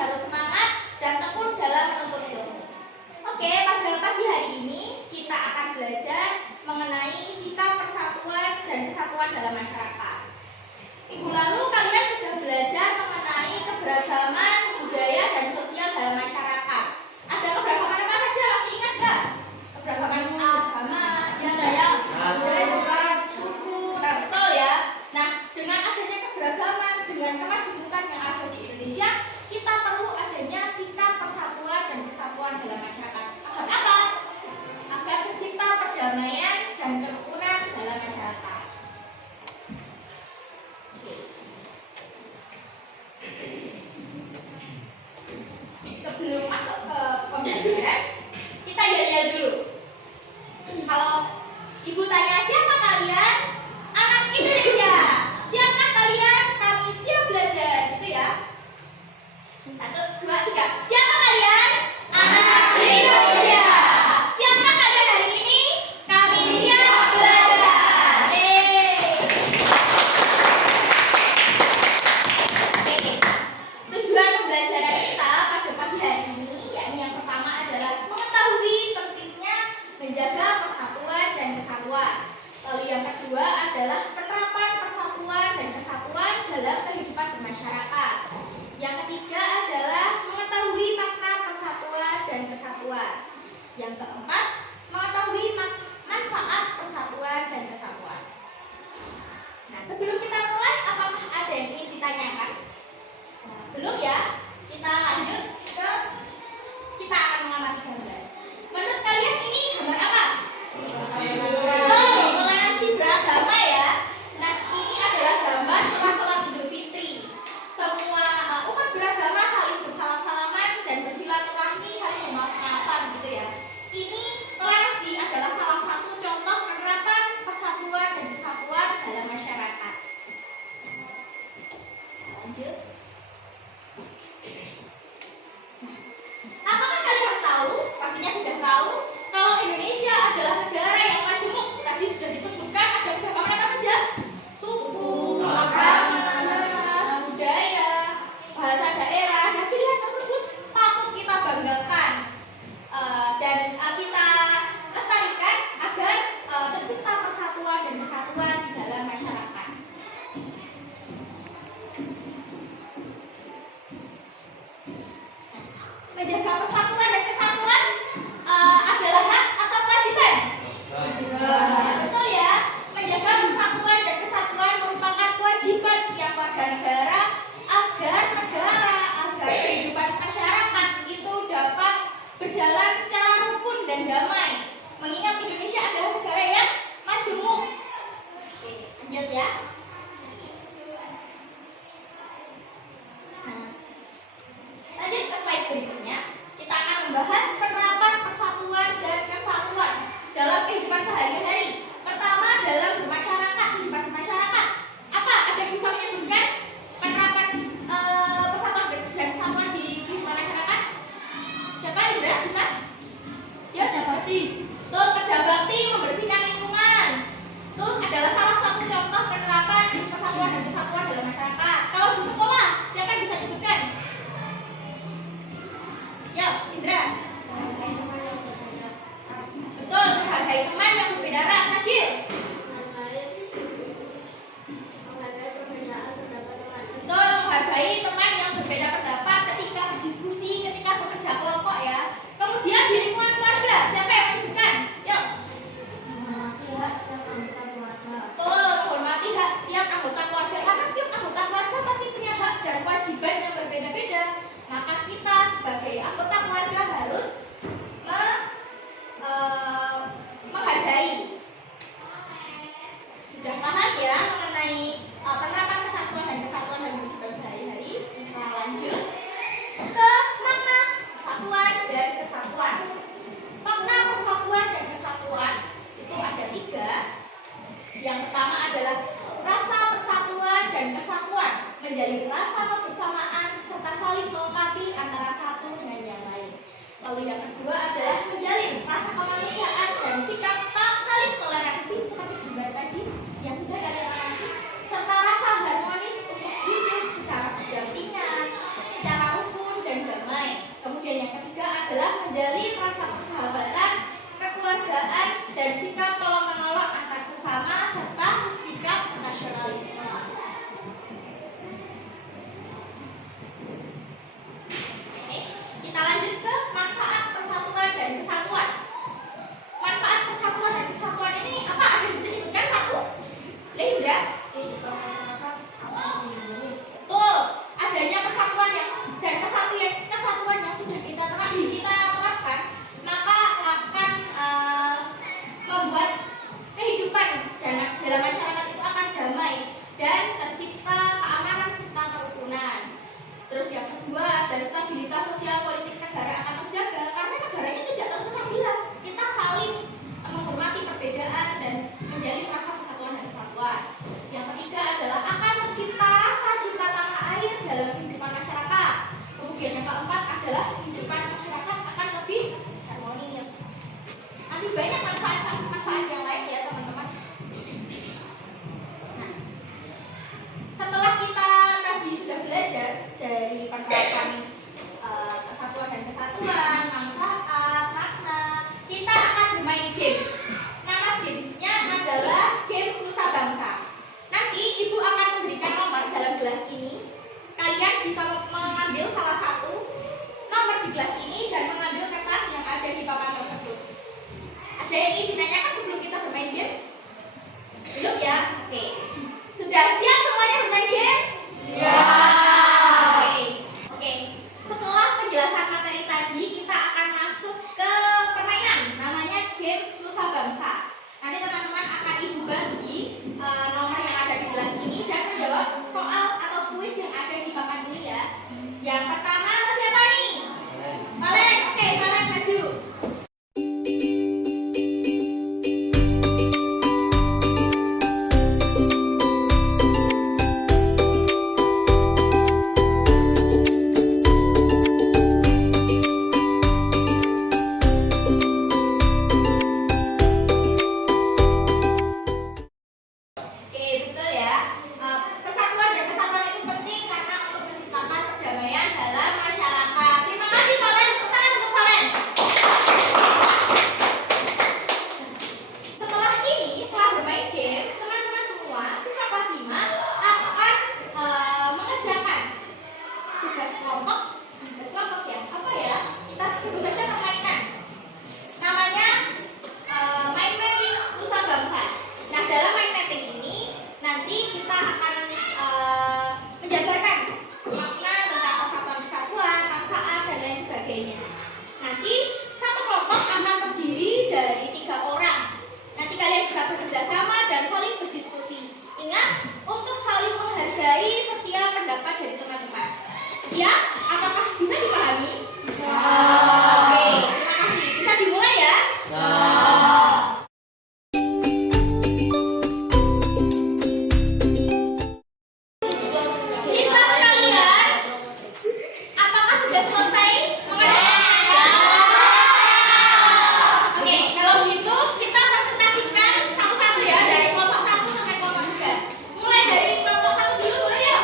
harus semangat dan tekun dalam menuntut ilmu. Oke, pada pagi hari ini kita akan belajar mengenai sikap persatuan dan kesatuan dalam masyarakat. Minggu lalu kalian sudah belajar mengenai keberagaman budaya dan sosial dalam masyarakat. Ada keberagaman apa saja? Masih ingat nggak? Keberagaman agama, budaya, suku, betul ya. Nah, dengan adanya keberagaman, dengan kemajemukan yang ada di Indonesia, kita perlu adanya sikap persatuan dan kesatuan dalam masyarakat. Agar apa? Agar tercipta perdamaian dan kerukunan dalam masyarakat. Sebelum masuk ke pembelajaran, kita yel-yel dulu. Kalau ibu tanya siapa kalian? Anak Indonesia. Siapkah kalian? Kami siap belajar, gitu ya. 1, 2, 3. Siapa kalian? Anak Indonesia. Siapkah kalian hari ini? Kami siap belajar. Oke. Tujuan pembelajaran kita pada pagi hari ini, yakni yang pertama adalah mengetahui pentingnya menjaga persatuan dan kesatuan. Lalu yang kedua adalah penerapan persatuan dan kesatuan dalam kehidupan bermasyarakat. Yang ketiga adalah mengetahui makna persatuan dan kesatuan. Yang keempat, mengetahui manfaat persatuan dan kesatuan. Nah, sebelum kita mulai, apakah ada yang ingin ditanyakan? Nah, belum ya? Kita lanjut ke kita akan mengamati gambar. Menurut kalian ini gambar apa? Toleransi beragama ya. Nah, ini adalah gambar setelah sholat Idul Fitri. Semua umat beragama saling bersalam-salaman dan bersilaturahmi, saling memaafkan gitu ya. Ini toleransi adalah salah satu contoh penerapan persatuan dan kesatuan dalam masyarakat. Lanjut. Apakah kalian tahu? Pastinya sudah tahu kalau Indonesia adalah negara yang majemuk. Tadi sudah disebutkan ada beberapa apa saja? Suku, agama, budaya, bahasa daerah. Dan ciri khas tersebut patut kita banggakan dan kita lestarikan agar tercipta persatuan dan kesatuan dalam masyarakat. Menjaga persatuan dan kesatuan adalah hak atau kewajiban? Betul ya. Menjaga persatuan dan kesatuan merupakan kewajiban setiap warga negara agar kehidupan masyarakat itu dapat berjalan secara rukun dan damai. Mengingat Indonesia adalah negara yang majemuk. Oke, lanjut ya. Lanjut ke slide berikutnya, kita akan membahas penerapan persatuan dan kesatuan dalam kehidupan sehari-hari. Pertama, dalam bermasyarakat, kehidupan bermasyarakat. Apa? Ada yang bisa menyebutkan penerapan persatuan dan kesatuan di kehidupan masyarakat? Siapa? Indra, bisa? Ya, kerja bakti. Tuh, kerja bakti membersihkan lingkungan. Tuh adalah salah satu contoh penerapan persatuan dan kesatuan dalam masyarakat. Kalau di sekolah, siapa yang bisa menyebutkan? Ya, Indra. Betul, menghargai teman yang berbeda ras. Nagil. Betul, menghargai teman yang berbeda pendapat ketika berdiskusi, ketika bekerja kelompok ya. Kemudian di lingkungan keluarga, siapa yang menyebutkan? Yuk. Betul, menghormati hak setiap anggota keluarga. Karena setiap anggota keluarga pasti punya hak dan kewajiban yang berbeda-beda. Maka kita sebagai anggota keluarga harus menghargai. Sudah paham ya mengenai penerapan persatuan dan kesatuan dalam kehidupan sehari-hari? Kita lanjut ke makna persatuan dan kesatuan. Makna persatuan dan kesatuan itu ada 3. Yang pertama adalah rasa persatuan dan kesatuan menjadi rasa kebersamaan serta saling melengkapi antara satu dengan yang lain. Lalu yang kedua adalah menjalin rasa kemanusiaan dan sikap saling toleransi seperti gambar tadi yang sudah kalian amati, serta rasa harmonis untuk hidup secara berdampingan, secara rukun dan keempat adalah kehidupan masyarakat akan lebih harmonis. Masih banyak manfaat yang lain ya teman-teman. Nah, setelah kita tadi sudah belajar dari penerapan kesatuan dan kesatuan, manfaat, makna, kita akan bermain games. Nama gamesnya adalah games Nusa Bangsa. Nanti ibu akan memberikan nomor dalam gelas ini. Kalian bisa mengambil salah satu nomor di gelas ini dan mengambil kertas yang ada di papan tersebut. Ada yang ingin ditanyakan sebelum kita bermain games? Belum ya? Oke. Sudah siap semuanya bermain games? Ya. Oke. Setelah penjelasan materi tadi, kita akan masuk ke permainan. Namanya games Nusa Bangsa. Nanti teman-teman akan ibu bagi nomor yang ada di gelas ini dan menjawab soal atau kuis yang ada di papan ini ya. Yang pertama siapa nih? Valen. Oke, Valen maju. Nanti satu kelompok akan terdiri dari 3 orang. Nanti kalian bisa bekerja sama dan saling berdiskusi. Ingat untuk saling menghargai setiap pendapat dari teman-teman. Siap? Apakah bisa dipahami? Oke, terima kasih. Bisa dimulai ya? Siswa sekalian, apakah sudah selesai mengerjakan? Oke, kalau gitu kita presentasikan satu-satu ya, dari kelompok 1 sampai kelompok 3. Mulai dari kelompok 1 dulu, boleh ya?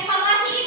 Evaluasi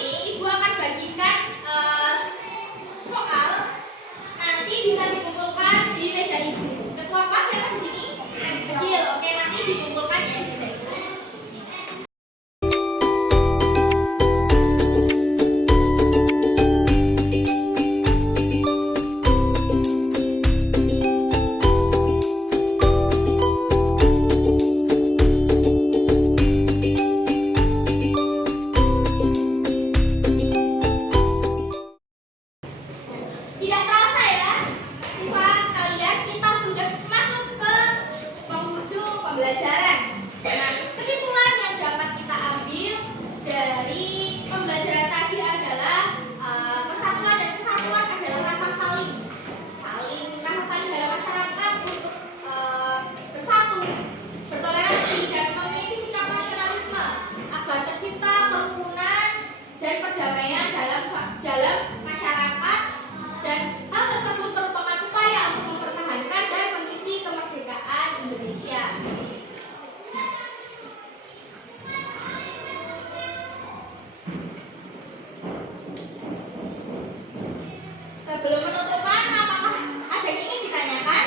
Sebelum penutupan, apakah ada yang ingin ditanyakan?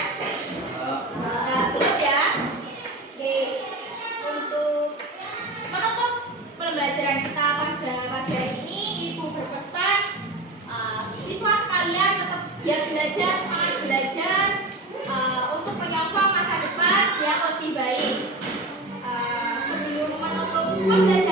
Belum ya? Oke, untuk menutup pembelajaran kita pada pagi hari ini, Ibu berpesan siswa sekalian tetap sedia belajar, semangat belajar untuk menyongsong masa depan yang lebih baik. Sebelum menutup pembelajaran